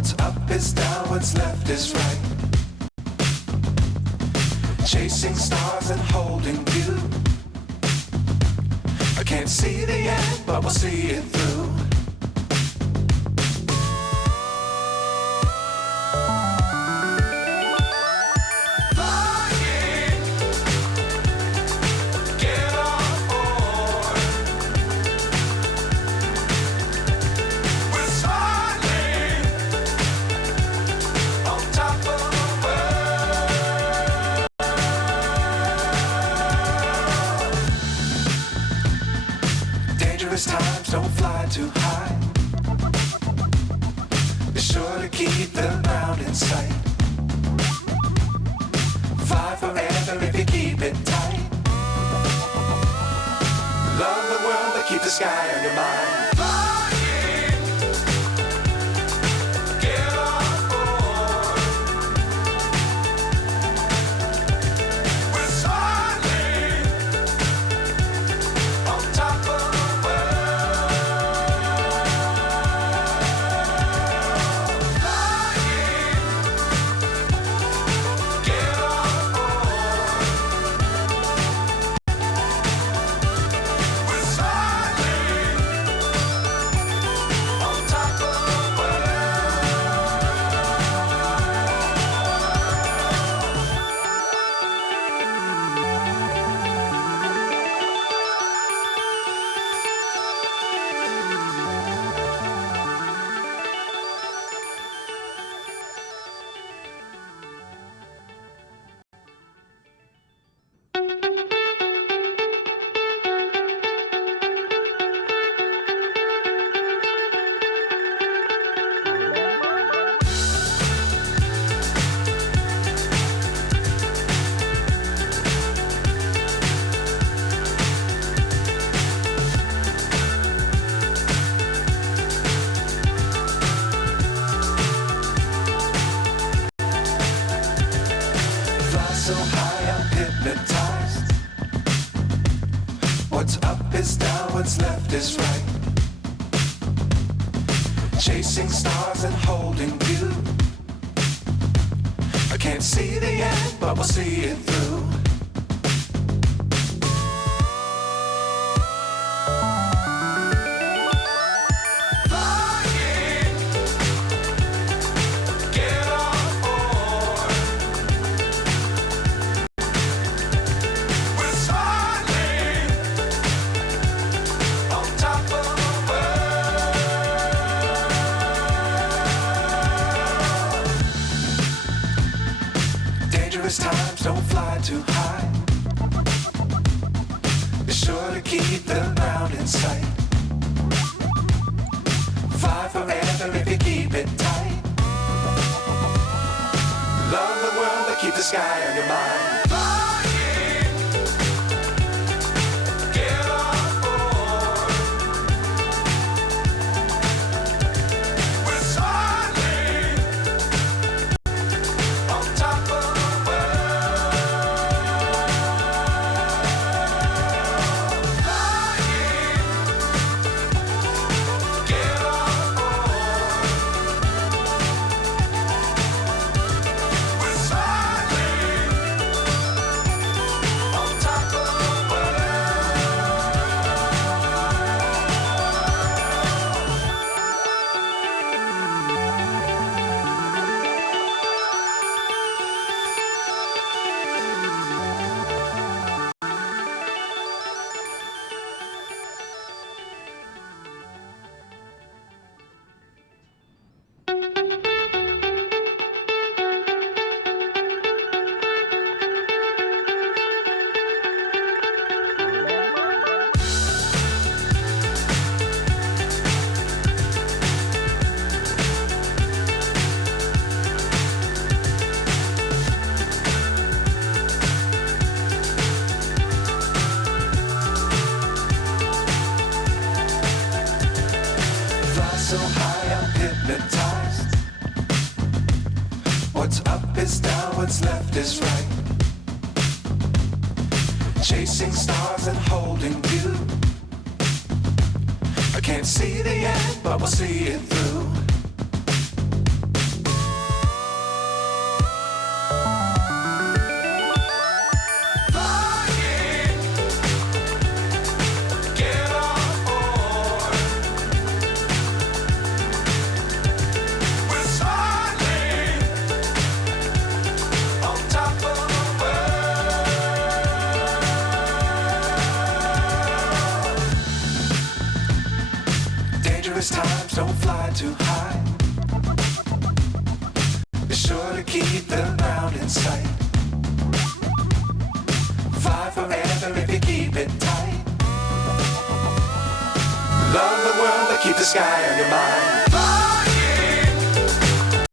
What's up is down, what's left is right. Chasing stars and holding you. I can't see the end, but we'll see it through. Times don't fly too high. Be sure to keep the ground in sight. Fly forever if you keep it tight. Love the world but keep the sky on your mind. So high I'm hypnotized. What's up is down, what's left is right. Chasing stars and holding you. I can't see the end, but we'll see it through. Times don't fly too high. Be sure to keep the ground in sight. Fly forever if you keep it tight. Love the world but keep the sky on your mind. So high I'm hypnotized. What's up is down, what's left is right. Chasing stars and holding you. I can't see the end, but we'll see it through. don't fly too high. Be sure to keep the ground in sight. Fly forever if you keep it tight. Love the world, but keep the sky on your mind.